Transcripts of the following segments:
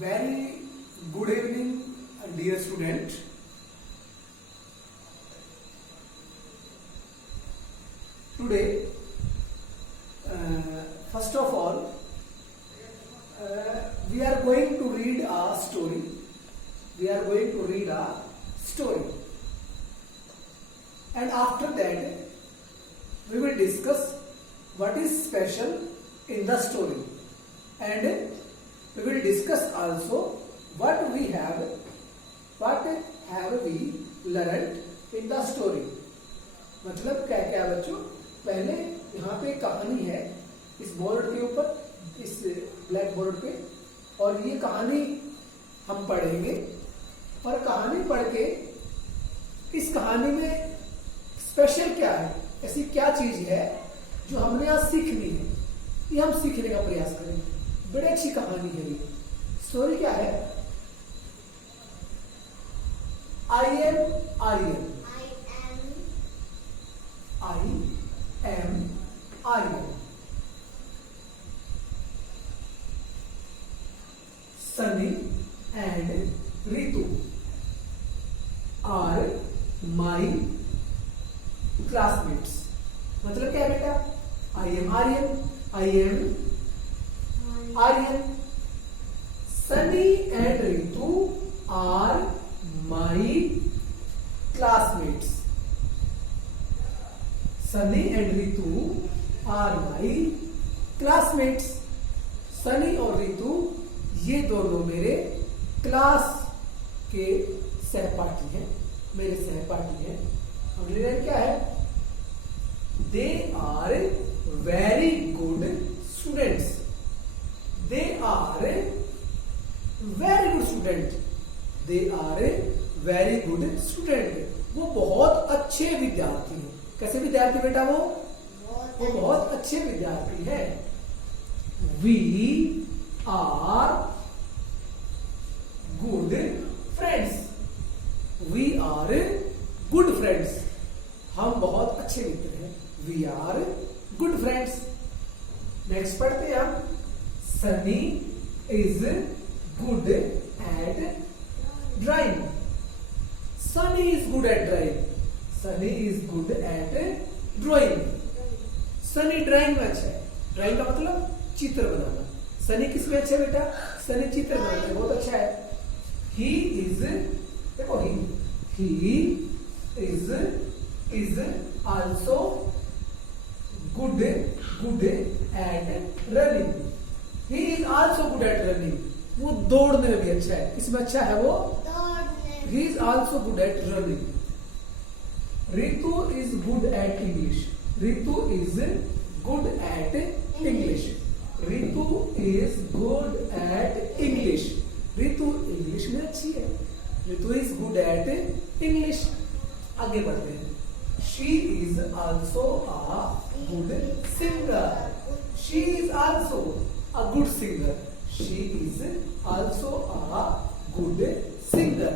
Very good evening, dear student. Today, first of all, we are going to read a story. And after that, we will discuss what is special in the story. And we will discuss also what have we learned in the story. मतलब क्या क्या बच्चों, पहले यहाँ पे कहानी है इस बोर्ड के ऊपर, इस ब्लैक बोर्ड पे, और ये कहानी हम पढ़ेंगे। और कहानी पढ़ के इस कहानी में स्पेशल क्या है, ऐसी क्या चीज है जो हमने आज सीखनी है, ये हम सीखने का प्रयास करेंगे। बड़ी अच्छी कहानी है ये। स्टोरी क्या है? I am Aryan. Sunny and Ritu are my classmates. मतलब क्या है बेटा? I am Aryan. Sunny and Ritu are my classmates. Sunny and Ritu are my classmates. Sunny और रितु ये दोनों मेरे क्लास के सहपाठी हैं, मेरे सहपाठी हैं। अगली लाइन क्या है? They are very good students. They are very good student. They are very good student. वो बहुत अच्छे विद्यार्थी हैं। कैसे विद्यार्थी बेटा? वो बहुत अच्छे विद्यार्थी हैं। We are good friends. We are good friends. हम बहुत अच्छे मित्र हैं। We are good friends. Next पढ़ते हैं हम। Sunny is good at drawing. Sunny is good at drawing. Sunny is good at drawing. Sunny drawing में अच्छा है। ड्राइंग का मतलब चित्र बनाना। सनी किसमें अच्छा है बेटा? सनी चित्र बनाने में बहुत अच्छा है। ही इज, देखो he is also good at running. He is also good at running. वो दौड़ने में भी अच्छा है। किसमें अच्छा है वो? He is also good at running. Ritu is good eight English. Ritu is good eight English. Ritu is good eight English. Ritu English में अच्छी है। Ritu is good eight English. आगे बढ़ते हैं। She is also a good singer. She is also a good singer. She is also a good singer.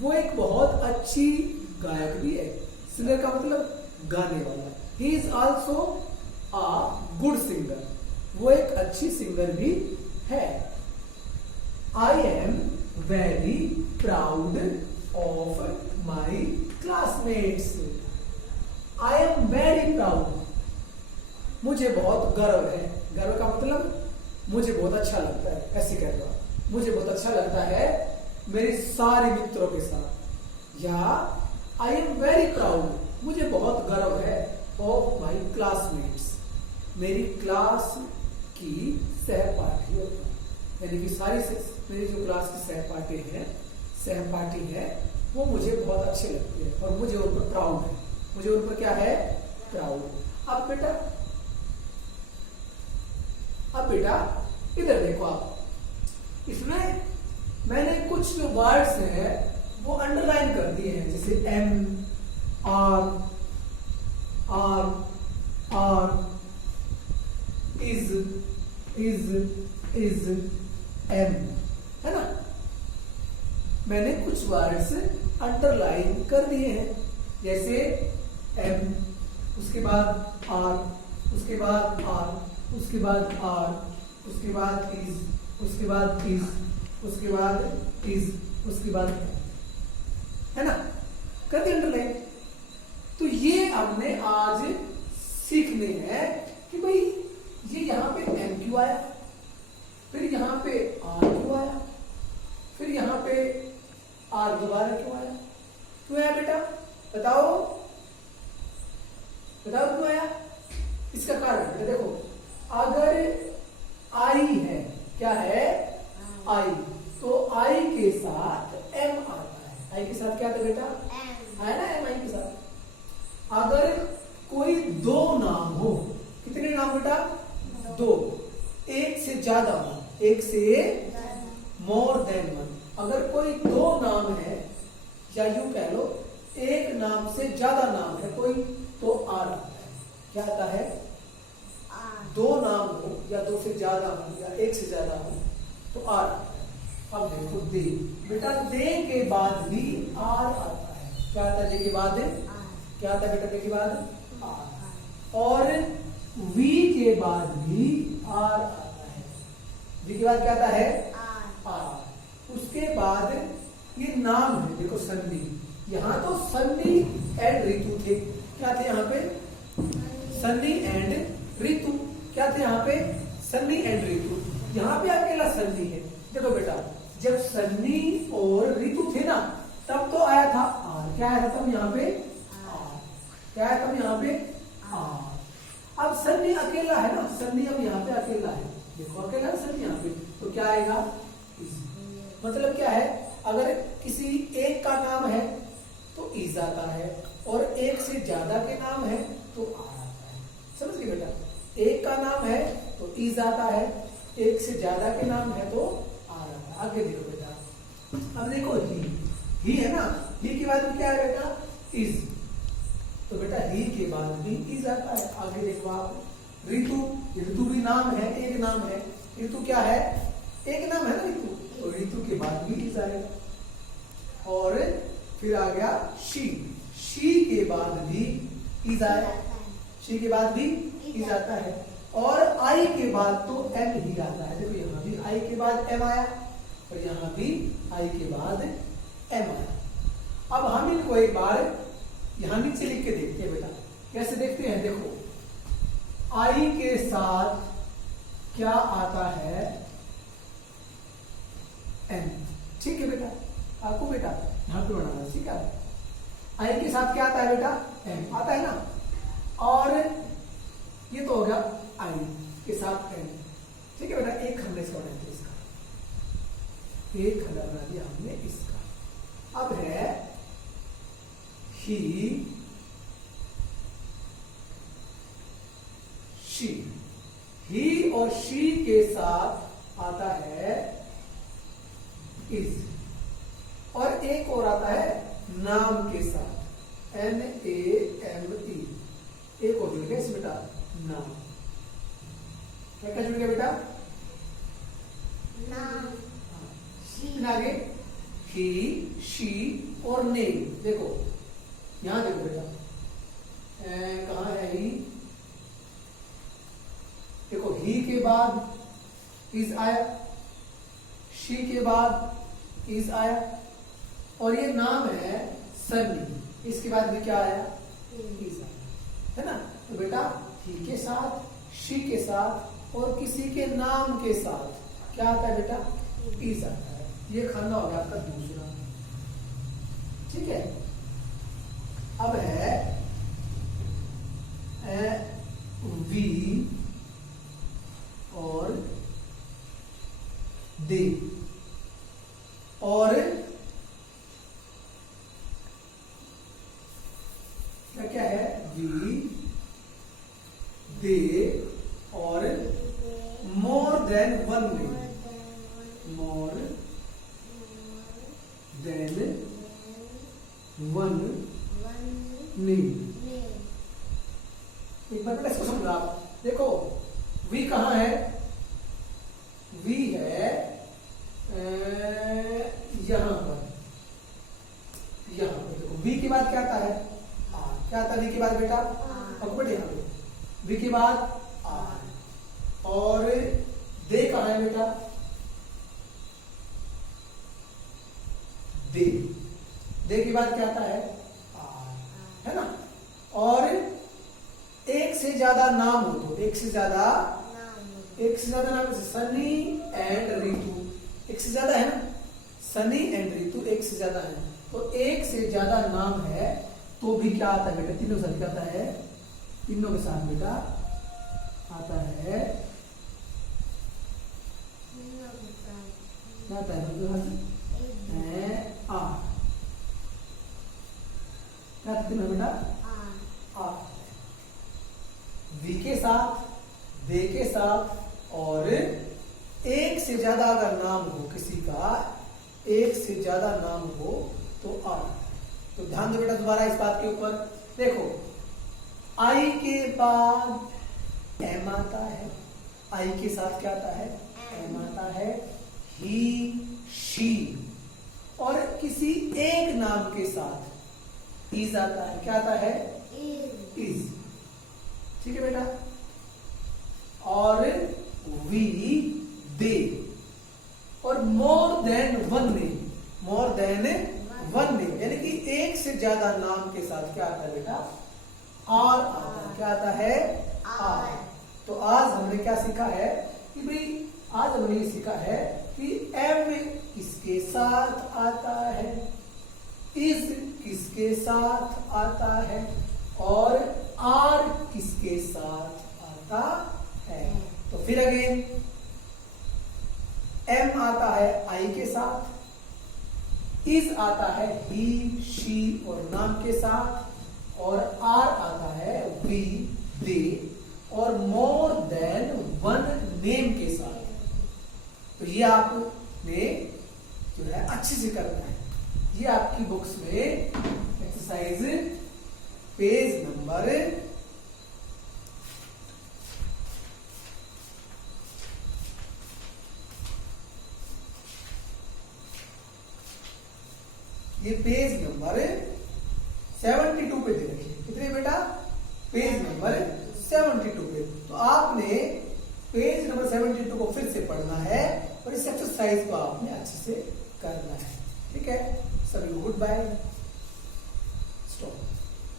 वो एक बहुत अच्छी गायक भी है। सिंगर का मतलब गाने वाला। He is also a good singer. वो एक अच्छी सिंगर भी है। I am very proud of my classmates. I am very proud. मुझे बहुत गर्व है। गर्व का मतलब मुझे बहुत अच्छा लगता है, ऐसे कहता हूं। मुझे बहुत अच्छा लगता है मेरे सारे मित्रों के साथ। या आई एम वेरी प्राउड, मुझे बहुत गर्व है ऑफ माई क्लासमेट्स, मेरी क्लास की सहपाठियों, यानी कि सारी मेरी जो क्लास की सहपाठी है वो मुझे बहुत अच्छे लगते हैं और मुझे उन पर प्राउड है। मुझे उन पर क्या है? प्राउड। अब बेटा इधर देखो आप। इसमें मैंने कुछ जो वर्ड्स हैं वो अंडरलाइन कर दिए हैं, जैसे एम, आर, इज, एम, है ना। मैंने कुछ वर्ड्स अंडरलाइन कर दिए हैं, जैसे एम, उसके बाद आर, उसके बाद आर, उसके बाद आर, उसके बाद इज, उसके बाद इज, उसके बाद इज, उसके बाद है ना, कर दी अंडरलाइन। तो ये हमने आज सीखने हैं कि भाई ये यहाँ पे एम क्यों आया, फिर यहाँ पे आर क्यों आया, फिर यहाँ पे आर दोबारा क्यों आया, क्यों आया बेटा बताओ, बताओ क्यों आया। इसका कारण बेटा देखो, अगर आई है, क्या है आई, तो आई के साथ एम आता है। आई के साथ क्या था बेटा, है ना एम आई के साथ। अगर कोई दो नाम हो, कितने नाम बेटा, दो, एक से ज्यादा हो, एक से मोर देन वन, अगर कोई दो नाम है या यूं कह लो एक नाम से ज्यादा नाम है कोई, तो आर आता है। क्या आता है, दो नाम हो या दो से ज्यादा हो या एक से ज्यादा हो तो आर आता है। अब देखो दे, बेटा दे के बाद भी आर आता है। क्या आता है दे के बाद, क्या आता है बेटा दे के बाद, आर। और वी के बाद भी आर आता है। वी के बाद क्या आता है, आर। उसके बाद ये नाम है, देखो सन्नी, यहाँ तो सन्नी एंड ऋतु थे। क्या थे यहाँ पे, सन्नी एंड ऋतु, क्या थे यहाँ पे, सन्नी एंड ऋतु। यहाँ पे अकेला सन्नी है। देखो बेटा जब सन्नी और ऋतु थे ना तब तो आया था आर, क्या आया था तब यहाँ पे आर, क्या आया तब यहाँ पे आर। अब सन्नी अकेला है ना, सन्नी अब यहाँ पे अकेला है, देखो अकेला है सन्नी यहाँ पे, तो क्या आएगा इज। मतलब क्या है, अगर किसी एक का नाम है तो इज आता है, और एक से ज्यादा के नाम है तो आर आता है। समझ गए बेटा, एक का नाम है तो इज आता है, एक से ज्यादा के नाम है तो आर आता है। आगे देखो बेटा, अब देखो ही है ना, ही के बाद में क्या है बेटा, इज, तो बेटा ही के बाद भी इज आता है। आगे देखो आप, ऋतु, ऋतु भी नाम है, एक नाम है, ऋतु क्या है, एक नाम है ना ऋतु, तो ऋतु के बाद भी इज आएगा। और फिर आ गया शी के बाद भी इज आया, शी के बाद भी इज आता है। और आई के बाद तो एम ही आता है। देखो यहाँ भी आई के बाद एम आया और यहाँ भी आई के बाद एम आया। अब हम इनको एक बार यहां नीचे लिख के देखते हैं बेटा, कैसे देखते हैं। देखो आई के साथ क्या आता है, एम, ठीक है बेटा, आपको बेटा यहां पे बनाना है, ठीक है। आई के साथ क्या आता है बेटा, एम आता है ना, और ये तो हो गया आई के साथ एम, ठीक है बेटा। एक हमने इसका बना दिया, इसका एक खंड बना दिया हमने इसका। अब है ही शी, ही और शी के साथ आता है इज, और एक और आता है नाम के साथ, NAME, एक और जुड़ गया इसमें बेटा नाम। क्या क्या जुड़ गया बेटा, नाम, आगे ही शी और नेम। देखो यहां देखो बेटा, कहां है ही, देखो ही के बाद इज आया, शी के बाद इज आया, और ये नाम है सन्नी, इसके बाद भी क्या आया, इज आया, है ना। तो बेटा ही के साथ, शी के साथ और किसी के नाम के साथ क्या आता है बेटा, इज आता है। ये खाना होगा आपका दूसरा, ठीक है। अब है वी और दे, और क्या क्या है, वी, दे और more than one name, more than one name. एक बार पहले इसको समझो आप, देखो वी कहां है, वी है यहां पर, यहां पर देखो वी के बाद क्या आता है, आर। क्या आता है वी के बाद बेटा, अब यहां पे वी के बाद आर। और दे कहां है बेटा, दे। दे के बाद क्या आता है? आर, है ना। और एक से ज्यादा नाम हो तो एक से ज्यादा नाम, सनी एंड रितु, एक से ज्यादा है ना, सनी एंड रितु एक से ज्यादा है, तो एक से ज्यादा नाम है तो भी क्या आता है बेटा? तीनों के साथ क्या आता है? तीनों के साथ बेटा आता है, क्या आता है? आ, क्या तीनों बेटा? आ, वी के साथ, दे के साथ, और एक से ज्यादा अगर नाम हो किसी का, एक से ज्यादा नाम हो तो आ। तो ध्यान दो बेटा दोबारा इस बात के ऊपर। देखो, आई के बाद एम आता है, आई के साथ क्या आता है? एम आता है, ही, शी, और किसी एक नाम के साथ इज आता है, क्या आता है? इज। ठीक है बेटा। और वी, दे, और more than one name, more than one name, यानी कि एक से ज्यादा नाम के साथ क्या आता है बेटा? आर आता है, क्या आता है? आर। तो आज हमने क्या सीखा है कि भाई, आज हमने ये सीखा है कि एम किसके साथ आता है, इज किसके साथ आता है, और आर किसके साथ आता है। तो फिर अगेन, एम आता है आई के साथ, इज आता है ही, शी और नाम के साथ, और आर आता है वी, दे, और मोर देन वन नेम के साथ। तो ये आपने जो है अच्छे से करना है। ये आपकी बुक्स में एक्सरसाइज पेज नंबर 72 पे दे रखी है। कितने बेटा? पेज नंबर 72 पे। तो आपने पेज नंबर 72 को फिर से पढ़ना है और इस एक्सरसाइज को आपने अच्छे से करना है। ठीक है, सभी को गुड बाय।